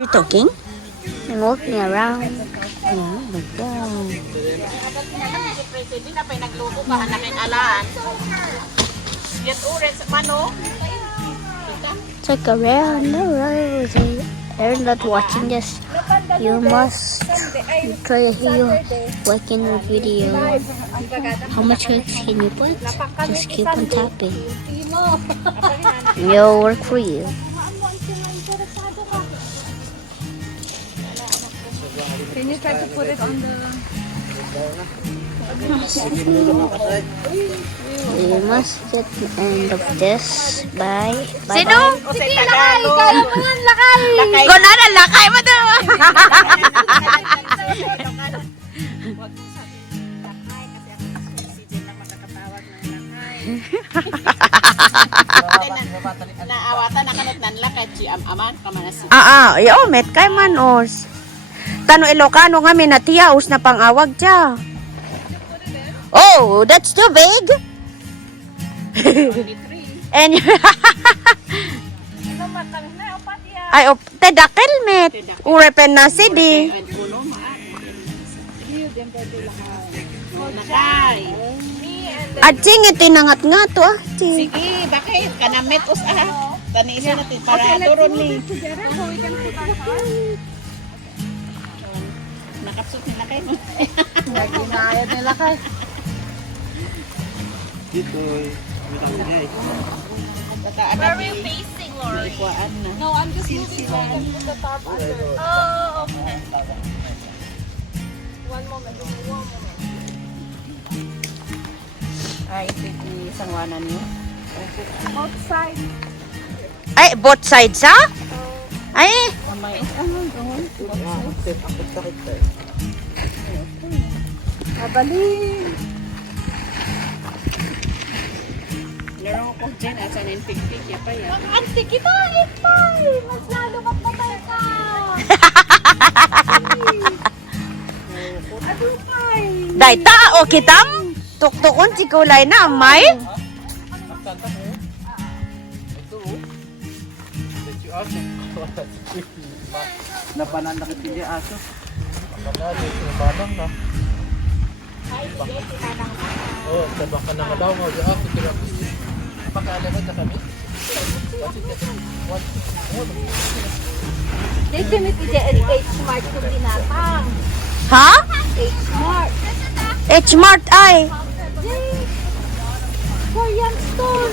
You're talking and walking around. Yeah, like that. Check around the road. They're not watching this. You must try to hear liking your video. How much hits can you put? Just keep on tapping. It'll work for you. Can you try to put it on the... You must get the end of this by... Sino? Sige, lakay! Kaya mo yan, lakay! Guna na, lakay mo daw! Naawatan na kanit nan lakay si aman kamanasi. Yo, met kay manos. Tano Ilocano nga minatiyaos na pangawag siya. Oh, that's too big. And ay, tedakil met. Urepen na si di. Nakay. At singit tinangat nga to ah. Sige, bakit? Kanamit us Tani isa natin para turon ni. Nakapsot nila kayo mo. Ginayad nila kay. Dito, Where are we facing, Lori? No, I'm just moving forward with the top under. Oh, okay. One moment. Ay, ito isang wanan niyo. Outside. Ay, both sides ha? Ay, May doon. Mabali. Laro ko dyan at sa ninpik-pik. Yapa yan. Anti kita, ipay. Mas lalo magpatay ka. Adupay. day tao kitam. Tuktukon si kulay na amay. napananakit hindi aso. Napanali, sinabadang na. Oh, tabaka na daw mo. Di ako kira. Pakaalamad na kami. Definitely the H-Mart kung binatang. Ha? H-Mart. H-Mart ay. Korean store.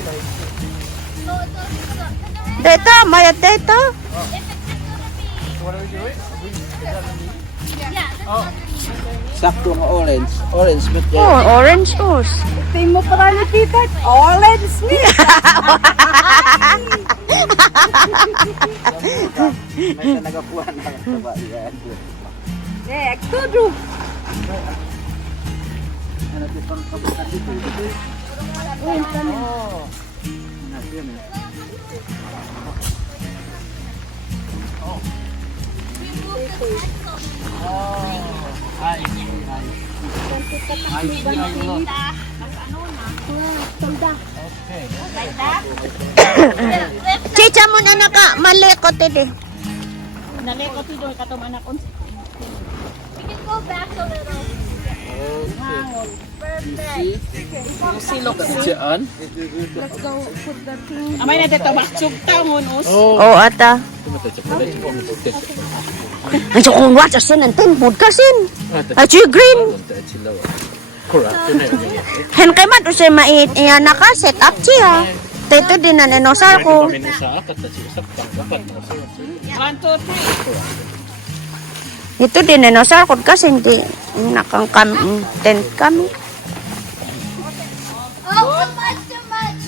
Data, maya data. What are we doing? Sakto nga orange. Orange meat yan. Oh, orange juice. Tingin mo para nakita. Orange meat. May nagapuan na taba yan. Next to do. Ano di pang kabukan dito? Oh. Ano yun eh. Ay, okay. Chicha mo na naka malikot ito. Nalikot ito katong anak ko. We can go back a little. Perfect. Silok. Diyan? Let's go put the thing. Amay na dito maksug taon us. Oh, ata. Ang sukong watch asin ang tinpod kasin. At yung green. Hen kay man usay mait iya naka set up siya. Teto din na nenosar ko. 1, 2, 3. Ito din nenosar ko kasi hindi nakang tent kami. Oh, too much.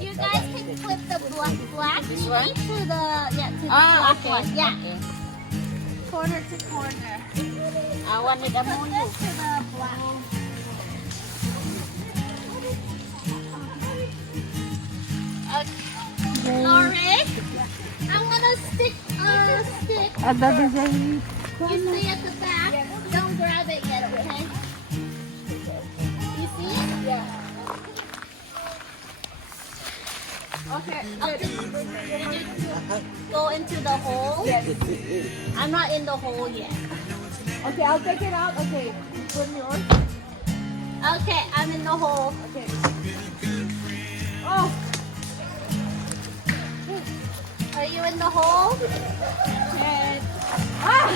You guys can flip the black TV to the black one. Yeah. Corner to corner. Awan ni damo niyo. To the black. Okay. Lori, I'm gonna stick a stick. You stay at the back. Don't grab it yet, okay? You see it? Go into the hole? I'm not in the hole yet. Okay, I'll take it out. Okay, put yours. Okay, I'm in the hole. Okay. Oh, Are you in the hole?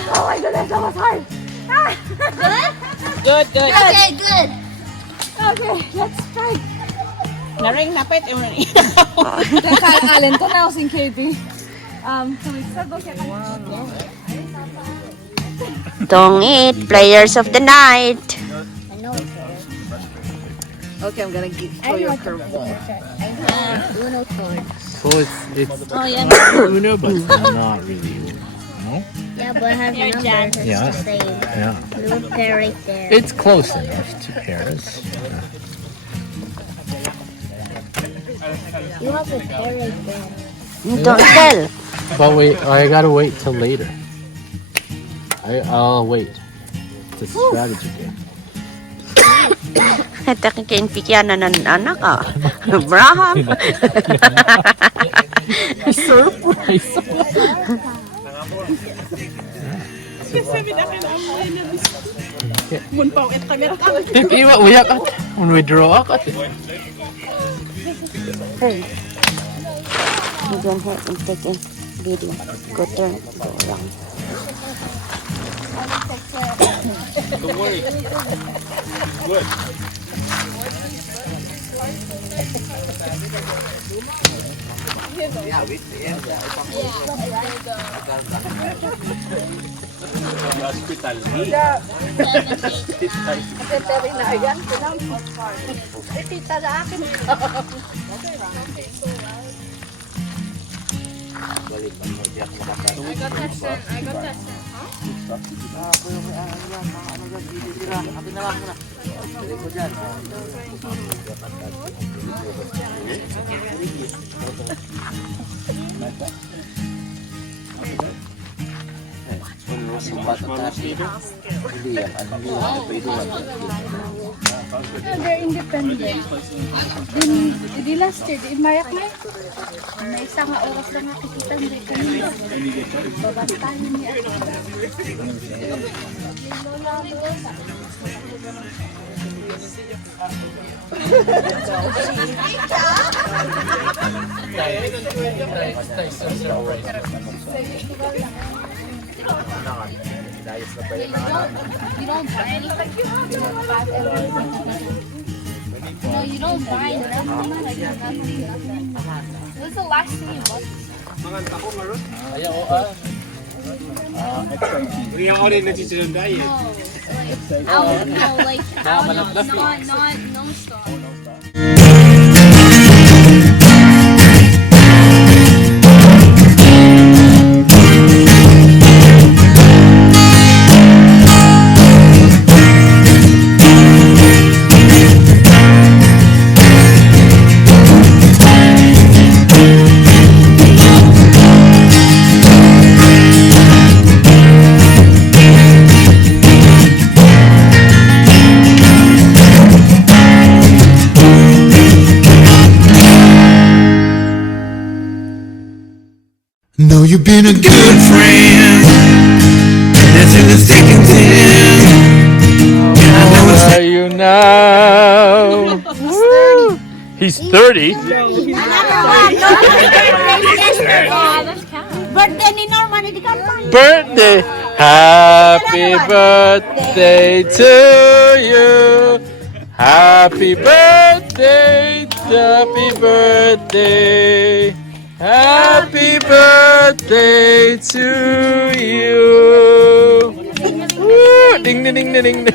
oh my goodness, that was hard. Good? Good, good. Okay, good. Okay, let's try. Naring napit yung Alin ko na using KB. 2 weeks ago, Don't eat, players of the night. Okay, I'm gonna show you a curveball. Uno card. So it's Oh, yeah. Uno, but it's not really Uno. No? Yeah, but I have numbers. It's Yeah. the same. Yeah. Little pair right there. It's close enough to pairs. You have a pair right there. Don't tell. But wait, I gotta wait till later. I'll wait. It's a strategy game. Takikin pikyan na ng anak ah. Abraham. Surprise! Iwa uyak at when we draw at. Hey. You go ahead and take a video. Go turn. Go around. Don't worry. Good. Hospital. Veterinarian, tita na akin. They're independent. Di last year, di mayak na. May isang oras na nakikita mo kanina. Babantayan niya. You don't buy anything. No, you don't buy nothing. Like nothing. What's the last thing you bought? No, like no stuff. Know you've been a good friend. That's in the thick and thin. I know it's Are you now? Woo! He's 30. Birthday ni Norman, hindi ka pa. Birthday. Happy birthday to you. Happy birthday. Happy birthday. Happy birthday to you. Woo! Ding ding ding ding ding.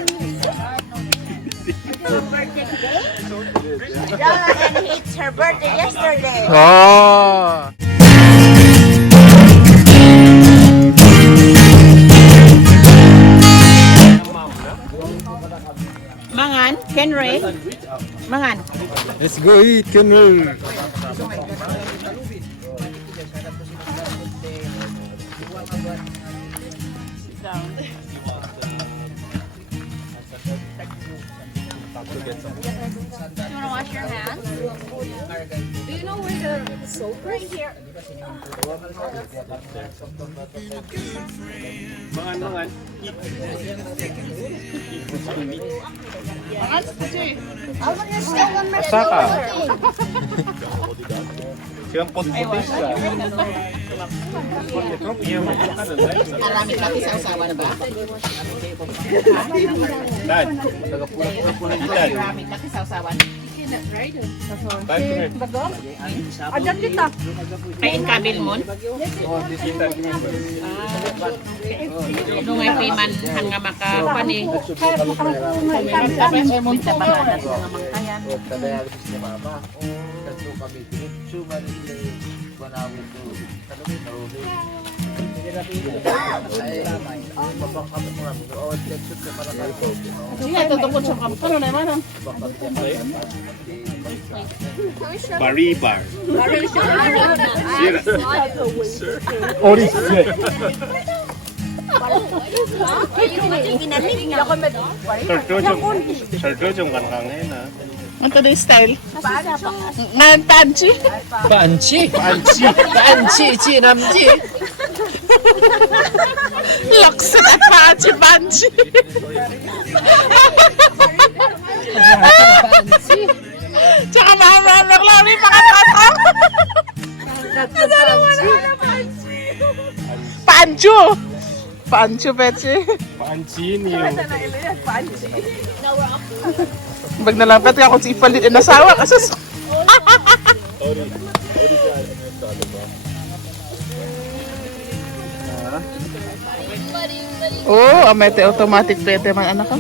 And it's her birthday yesterday. Oh. Mangan, Henry. Mangan. Let's go eat, Kenner. wanna wash your hands? Do you know where the soap is? Right here. Mangan. Asa ka? Siyang putputis ka. Marami kami sa usawa na ba? Dad, tagapula-pula ni Dad. Marami kami sa usawa. Dad, come here. Adan kita. Kain kabil mo? Nung may piman hanga makapani. Tapos ay munta ba na mga mangkayan. Sige, tutungkol sa kampo na naman. Baribar. Holy shit. Sardojo kan kangen na. Ang today style. Ngan panchi. Panchi! Panchi! Panchi! Chinamchi! Laksan at panchi panchi. Tsaka mahamang lami pakatata. Pancho. Pancho peche. Paansin yun. Bag nalampet ka kung si ipalit ang nasawa kasi oh, amete automatic pwede man anak ko.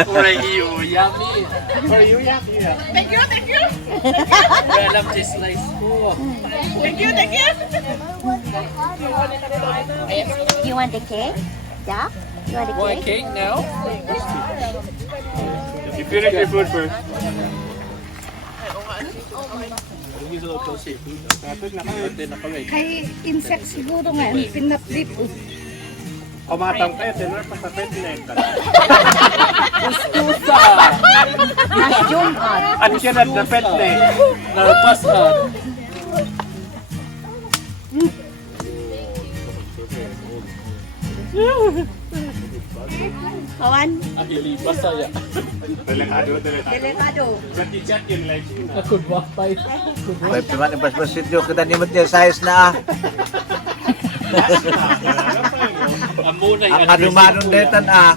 For you, yummy. For you, yummy. Thank you, thank you. I love this slice. Thank you, thank you. You want the cake? Yeah? You want the Want cake now? You finish your food first. Kay insect siguro nga, pinapdip. Kumatang kayo, tinur pa sa pet net. Ano siya na sa pet net? Nalpasan. Kawan? Akilipas saya. Delikado. Berarti chat yun like yun. Good bye. May piman yung paspasit nyo. Kita nimot niya size na ah. Ang adumanon detan ah.